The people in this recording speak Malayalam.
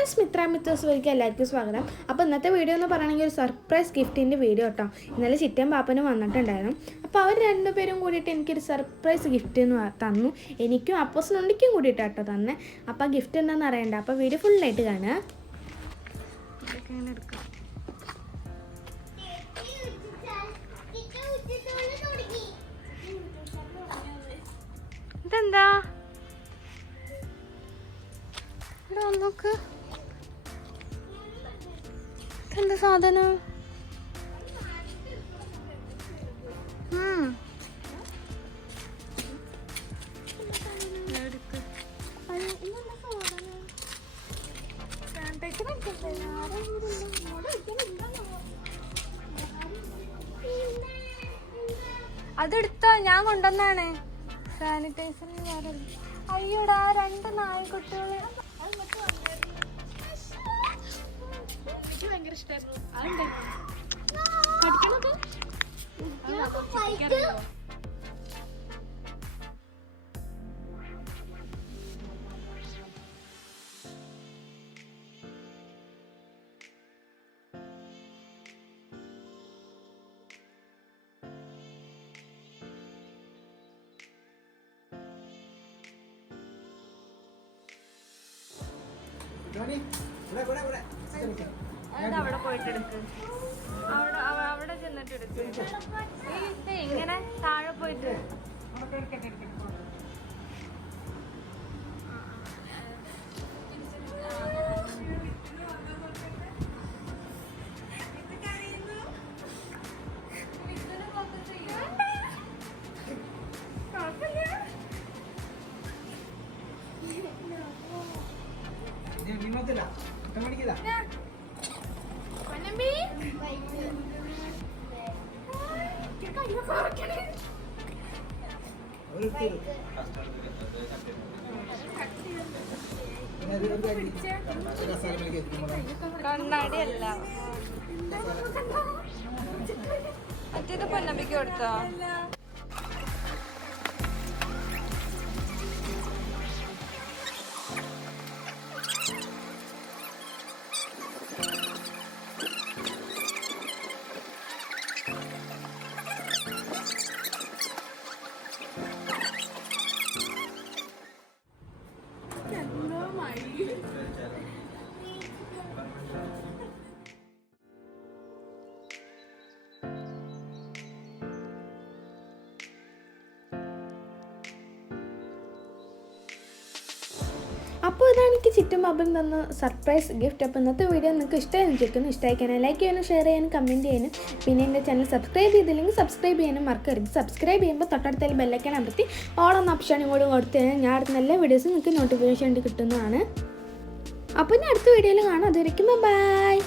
ഫ്രണ്ട്സ്, മിത്രാമിത്രോസ്വരിക്ക് എല്ലാവർക്കും സ്വാഗതം. അപ്പോൾ ഇന്നത്തെ വീഡിയോ എന്ന് പറയുകയാണെങ്കിൽ ഒരു സർപ്രൈസ് ഗിഫ്റ്റിൻ്റെ വീഡിയോ കേട്ടോ. ഇന്നലെ ചിറ്റയും പാപ്പനും വന്നിട്ടുണ്ടായിരുന്നു. അപ്പോൾ അവർ രണ്ടുപേരും കൂടിയിട്ട് എനിക്കൊരു സർപ്രൈസ് ഗിഫ്റ്റ് തന്നു. എനിക്കും അപ്പോസിനുണ്ടിക്കും കൂടിയിട്ടാട്ടോ തന്നെ. അപ്പോൾ ആ ഗിഫ്റ്റ് എന്താണെന്ന് അറിയണ്ട. അപ്പോൾ വീഡിയോ ഫുള്ളായിട്ട് കാണുക. ഇതെന്താ നോക്ക്, എന്താ സാധനം? അതെടുത്തോ, ഞാൻ കൊണ്ടുവന്നാണ്. സാനിറ്റൈസറിന് വേറെ. അയ്യോടാ, രണ്ട് നായ്ക്കുട്ടികള്. എനിക്ക് ഭയങ്കര ഇഷ്ടമായിരുന്നു. അവിടെ പോയിട്ട് എടുക്ക്, അവിടെ ചെന്നിട്ട് എടുക്ക്. ഇങ്ങനെ താഴെ പോയിട്ട് കണ്ണാടിയല്ല മറ്റേത് പൊന്നമ്പിക്ക് കൊടുത്തോ? അപ്പോൾ ഇതാണ് എനിക്ക് ചിറ്റും പാപ്പൻ തന്ന സർപ്രൈസ് ഗിഫ്റ്റ്. അപ്പോൾ ഇന്നത്തെ വീഡിയോ നിങ്ങൾക്ക് ഇഷ്ടമായി ചോദിക്കുന്നു. ഇഷ്ടമായിക്കാനും ലൈക്ക് ചെയ്യാനും ഷെയർ ചെയ്യാനും കമൻറ്റ് ചെയ്യാനും പിന്നെ എൻ്റെ ചാനൽ സബ്സ്ക്രൈബ് ചെയ്തില്ലെങ്കിൽ സബ്സ്ക്രൈബ് ചെയ്യാനും മറക്കരുത്. സബ്സ്ക്രൈബ് ചെയ്യുമ്പോൾ തൊട്ടടുത്തതിൽ ബെല്ലൈക്കൺ അമർത്തി ഓൾ എന്ന ഓപ്ഷനും കൂടി കൊടുത്തു കഴിഞ്ഞാൽ ഞാൻ അടുത്ത എല്ലാ വീഡിയോസും നിങ്ങൾക്ക് നോട്ടിഫിക്കേഷൻ കിട്ടുന്നതാണ്. അപ്പോൾ ഞാൻ അടുത്ത വീഡിയോയിൽ കാണാം. അതുവരെയ്ക്കും ബൈ.